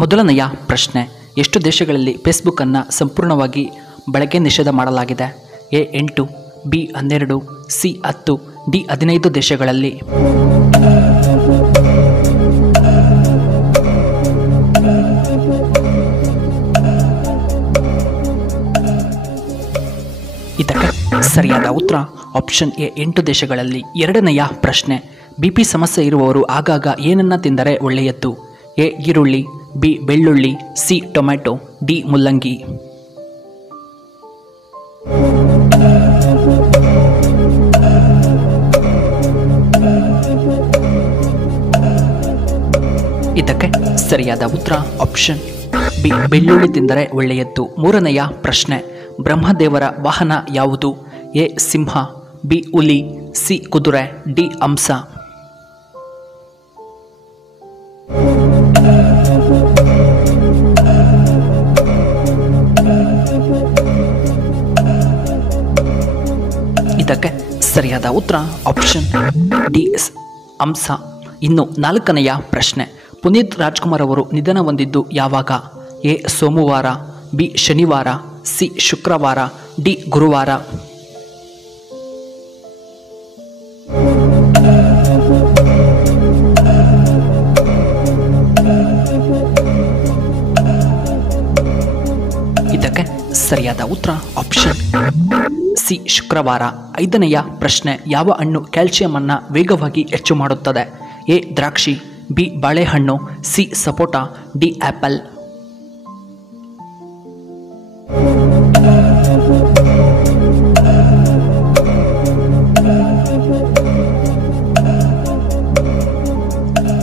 ಮೊದಲನೆಯ ಪ್ರಶ್ನೆ, ಎಷ್ಟು ದೇಶಗಳಲ್ಲಿ ಫೇಸ್ಬುಕ್ಕನ್ನು ಸಂಪೂರ್ಣವಾಗಿ ಬಳಕೆ ನಿಷೇಧ ಮಾಡಲಾಗಿದೆ? ಎ 8, ಬಿ 12, ಸಿ 10, ಡಿ 15 ದೇಶಗಳಲ್ಲಿ. ಇದಕ್ಕೆ ಸರಿಯಾದ ಉತ್ತರ ಆಪ್ಷನ್ ಎ 8 ದೇಶಗಳಲ್ಲಿ. ಎರಡನೆಯ ಪ್ರಶ್ನೆ, BP ಸಮಸ್ಯೆ ಇರುವವರು ಆಗಾಗ ಏನನ್ನ ತಿಂದರೆ ಒಳ್ಳೆಯದ್ದು? ಎ ಈರುಳ್ಳಿ, ಬಿ ಬೆಳ್ಳುಳ್ಳಿ, ಸಿ ಟೊಮ್ಯಾಟೊ, ಡಿ ಮುಲ್ಲಂಗಿ. ಇದಕ್ಕೆ ಸರಿಯಾದ ಉತ್ತರ ಆಪ್ಷನ್ ಬಿ ಬೆಳ್ಳುಳ್ಳಿ ತಿಂದರೆ ಒಳ್ಳೆಯದ್ದು. ಮೂರನೆಯ ಪ್ರಶ್ನೆ, ಬ್ರಹ್ಮದೇವರ ವಾಹನ ಯಾವುದು? ಎ ಸಿಂಹ, ಬಿ ಹುಲಿ, ಸಿ ಕುದುರೆ, ಡಿ ಹಂಸ. ಇದಕ್ಕೆ ಸರಿಯಾದ ಉತ್ತರ ಆಪ್ಷನ್ ಡಿ ಹಂಸ. ಇನ್ನು ನಾಲ್ಕನೆಯ ಪ್ರಶ್ನೆ, ಪುನೀತ್ ರಾಜ್ಕುಮಾರ್ ಅವರು ನಿಧನ ಹೊಂದಿದ್ದು ಯಾವಾಗ? ಎ ಸೋಮವಾರ, ಬಿ ಶನಿವಾರ, ಸಿ ಶುಕ್ರವಾರ, ಡಿ ಗುರುವಾರ. ಇದಕ್ಕೆ ಸರಿಯಾದ ಉತ್ತರ ಆಪ್ಷನ್ ಸಿ ಶುಕ್ರವಾರ. ಐದನೆಯ ಪ್ರಶ್ನೆ, ಯಾವ ಹಣ್ಣು ಕ್ಯಾಲ್ಸಿಯಂ ಅನ್ನು ವೇಗವಾಗಿ ಹೆಚ್ಚು ಮಾಡುತ್ತದೆ? ಎ ದ್ರಾಕ್ಷಿ, ಬಿ ಬಾಳೆಹಣ್ಣು, ಸಿ ಸಪೋಟ, ಡಿ ಆಪಲ್.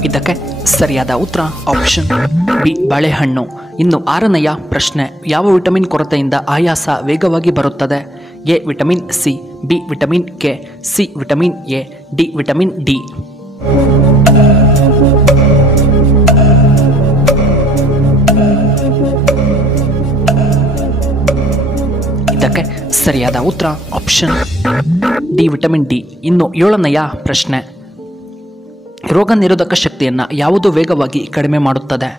ಇದಕ್ಕೆ ಸರಿಯಾದ ಉತ್ತರ ಆಪ್ಷನ್ ಬಿ ಬಾಳೆಹಣ್ಣು. ಇನ್ನು ಆರನೆಯ ಪ್ರಶ್ನೆ, ಯಾವ ವಿಟಮಿನ್ ಕೊರತೆಯಿಂದ ಆಯಾಸ ವೇಗವಾಗಿ ಬರುತ್ತದೆ? A vitamin C, B vitamin K, C vitamin A, D vitamin D. ಇದಕ್ಕೆ ಸರಿಯಾದ ಉತ್ತರ ಆಪ್ಷನ್ ಡಿ ವಿಟಮಿನ್ ಡಿ. ಇನ್ನು ಏಳನೆಯ ಪ್ರಶ್ನೆ, ರೋಗ ನಿರೋಧಕ ಶಕ್ತಿಯನ್ನು ಯಾವುದು ವೇಗವಾಗಿ ಕಡಿಮೆ ಮಾಡುತ್ತದೆ?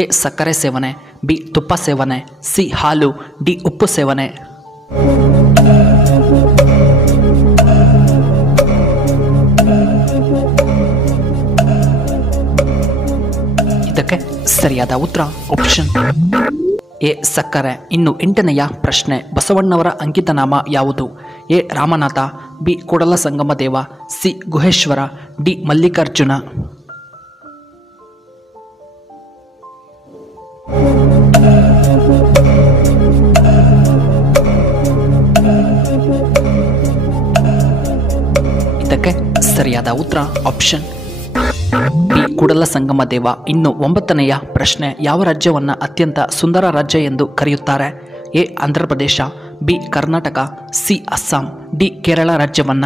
ಎ ಸಕ್ಕರೆ ಸೇವನೆ, ಬಿ ತುಪ್ಪ ಸೇವನೆ, ಸಿ ಹಾಲು, ಡಿ ಉಪ್ಪು ಸೇವನೆ. ಇದಕ್ಕೆ ಸರಿಯಾದ ಉತ್ತರ ಆಪ್ಷನ್ ಎ ಸಕ್ಕರೆ. ಇನ್ನು ಎಂಟನೆಯ ಪ್ರಶ್ನೆ, ಬಸವಣ್ಣವರ ಅಂಕಿತನಾಮ ಯಾವುದು? A Ramnath, B Kudala Sangama Deva, C Guheshwara, D Mallikarjuna. ಇದಕ್ಕೆ ಸರಿಯಾದ ಉತ್ತರ ಆಪ್ಷನ್ ಬಿ ಕೂಡಲ ಸಂಗಮ ದೇವ. ಇನ್ನು ಒಂಬತ್ತನೆಯ ಪ್ರಶ್ನೆ, ಯಾವ ರಾಜ್ಯವನ್ನು ಅತ್ಯಂತ ಸುಂದರ ರಾಜ್ಯ ಎಂದು ಕರೆಯುತ್ತಾರೆ? A Andhra Pradesh, B Karnataka, C Assam, D Kerala ರಾಜ್ಯವನ್ನ.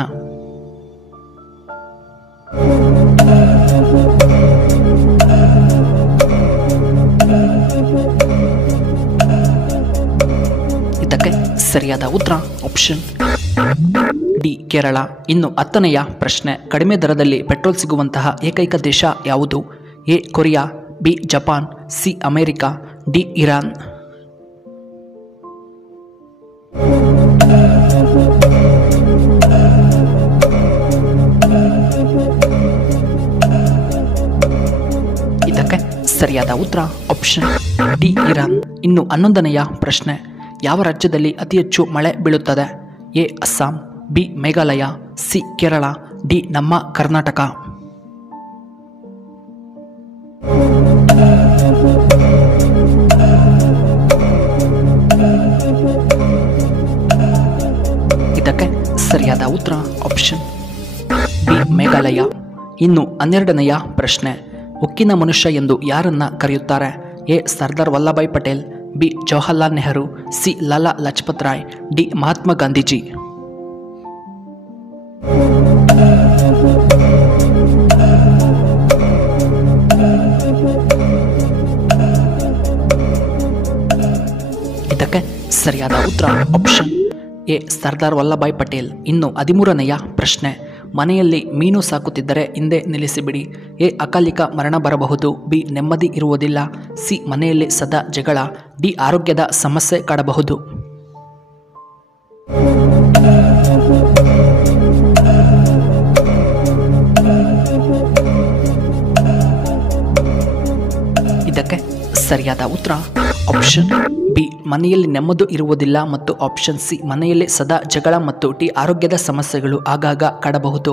ಇದಕ್ಕೆ ಸರಿಯಾದ ಉತ್ತರ ಆಪ್ಷನ್ ಡಿ ಕೇರಳ. ಇನ್ನು ಹತ್ತನೆಯ ಪ್ರಶ್ನೆ, ಕಡಿಮೆ ದರದಲ್ಲಿ ಪೆಟ್ರೋಲ್ ಸಿಗುವಂತಹ ಏಕೈಕ ದೇಶ ಯಾವುದು? A Korea, B Japan, C America, D Iran. ಇದಕ್ಕೆ ಸರಿಯಾದ ಉತ್ತರ ಆಪ್ಷನ್ ಡಿ ಇರಾನ್. ಇನ್ನು 11ನೆಯ ಪ್ರಶ್ನೆ, ಯಾವ ರಾಜ್ಯದಲ್ಲಿ ಅತಿ ಹೆಚ್ಚು ಮಳೆ ಬೀಳುತ್ತದೆ? A Assam, B Meghalaya, C Kerala, D ನಮ್ಮ ಕರ್ನಾಟಕ. ಇದಕ್ಕೆ ಸರಿಯಾದ ಉತ್ತರ ಆಪ್ಷನ್ ಬಿ ಮೇಘಾಲಯ. ಇನ್ನು 12ನೆಯ ಪ್ರಶ್ನೆ, ಉಕ್ಕಿನ ಮನುಷ್ಯ ಎಂದು ಯಾರನ್ನ ಕರೆಯುತ್ತಾರೆ? A Sardar Vallabhbhai Patel, B Jawaharlal Nehru, C Lala Lajpat Rai, D Mahatma Gandhiji. ಇದಕ್ಕೆ ಸರಿಯಾದ ಉತ್ತರ ಆಪ್ಷನ್ ಎ ಸರ್ದಾರ್ ವಲ್ಲಭಾಯ್ ಪಟೇಲ್. ಇನ್ನು 13ನೆಯ ಪ್ರಶ್ನೆ, ಮನೆಯಲ್ಲಿ ಮೀನು ಸಾಕುತ್ತಿದ್ದರೆ ಹಿಂದೆ ನಿಲ್ಲಿಸಿಬಿಡಿ. ಎ ಅಕಾಲಿಕ ಮರಣ ಬರಬಹುದು. ಬಿ ನೆಮ್ಮದಿ ಇರುವುದಿಲ್ಲ. ಸಿ ಮನೆಯಲ್ಲಿ ಸದಾ ಜಗಳ. ಡಿ ಆರೋಗ್ಯದ ಸಮಸ್ಯೆ ಕಾಡಬಹುದು. ಇದಕ್ಕೆ ಸರಿಯಾದ ಉತ್ತರ ಆಪ್ಷನ್ ಬಿ ಮನೆಯಲ್ಲಿ ನೆಮ್ಮದಿ ಇರುವುದಿಲ್ಲ ಮತ್ತು ಆಪ್ಷನ್ ಸಿ ಮನೆಯಲ್ಲಿ ಸದಾ ಜಗಳ ಮತ್ತು ಡಿ ಆರೋಗ್ಯದ ಸಮಸ್ಯೆಗಳು ಆಗಾಗ ಕಾಡಬಹುದು.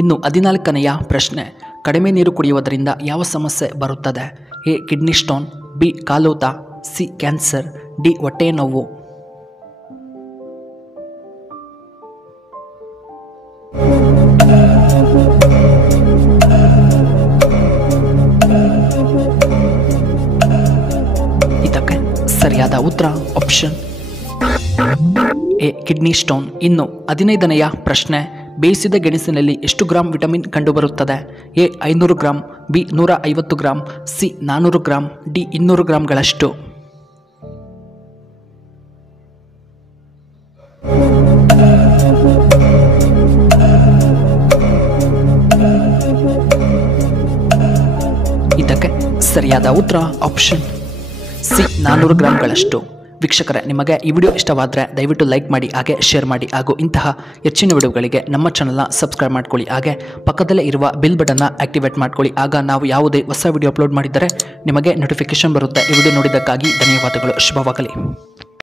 ಇನ್ನು 14ನೆಯ ಪ್ರಶ್ನೆ, ಕಡಿಮೆ ನೀರು ಕುಡಿಯುವುದರಿಂದ ಯಾವ ಸಮಸ್ಯೆ ಬರುತ್ತದೆ? ಎ ಕಿಡ್ನಿ ಸ್ಟೋನ್, ಬಿ ಕಾಲೂತ, ಸಿ ಕ್ಯಾನ್ಸರ್, ಡಿ ಹೊಟ್ಟೆ ನೋವು. ಇದಕ್ಕೆ ಸರಿಯಾದ ಉತ್ತರ ಆಪ್ಷನ್ ಎ ಕಿಡ್ನಿ ಸ್ಟೋನ್. ಇನ್ನು 15ನೆಯ ಪ್ರಶ್ನೆ, ಬೇಯಿಸಿದ ಗೆಣಸಿನಲ್ಲಿ ಎಷ್ಟು ಗ್ರಾಂ ವಿಟಮಿನ್ ಕಂಡುಬರುತ್ತದೆ? A 500 gram, B 150 gram, C 400 gram, D 200 ಗ್ರಾಂಗಳಷ್ಟು. ಇದಕ್ಕೆ ಸರಿಯಾದ ಉತ್ತರ ಆಪ್ಷನ್ ಸಿ 400 ಗ್ರಾಂಗಳಷ್ಟು. ವೀಕ್ಷಕರೇ, ನಿಮಗೆ ಈ ವಿಡಿಯೋ ಇಷ್ಟವಾದರೆ ದಯವಿಟ್ಟು ಲೈಕ್ ಮಾಡಿ, ಹಾಗೆ ಶೇರ್ ಮಾಡಿ, ಹಾಗೂ ಇಂತಹ ಹೆಚ್ಚಿನ ವಿಡಿಯೋಗಳಿಗೆ ನಮ್ಮ ಚಾನಲ್ನ ಸಬ್ಸ್ಕ್ರೈಬ್ ಮಾಡ್ಕೊಳ್ಳಿ. ಹಾಗೆ ಪಕ್ಕದಲ್ಲೇ ಇರುವ ಬೆಲ್ ಬಟನ್ನ ಆಕ್ಟಿವೇಟ್ ಮಾಡ್ಕೊಳ್ಳಿ. ಆಗ ನಾವು ಯಾವುದೇ ಹೊಸ ವಿಡಿಯೋ ಅಪ್ಲೋಡ್ ಮಾಡಿದರೆ ನಿಮಗೆ ನೋಟಿಫಿಕೇಶನ್ ಬರುತ್ತೆ. ಈ ವಿಡಿಯೋ ನೋಡಿದ್ದಕ್ಕಾಗಿ ಧನ್ಯವಾದಗಳು. ಶುಭವಾಗಲಿ.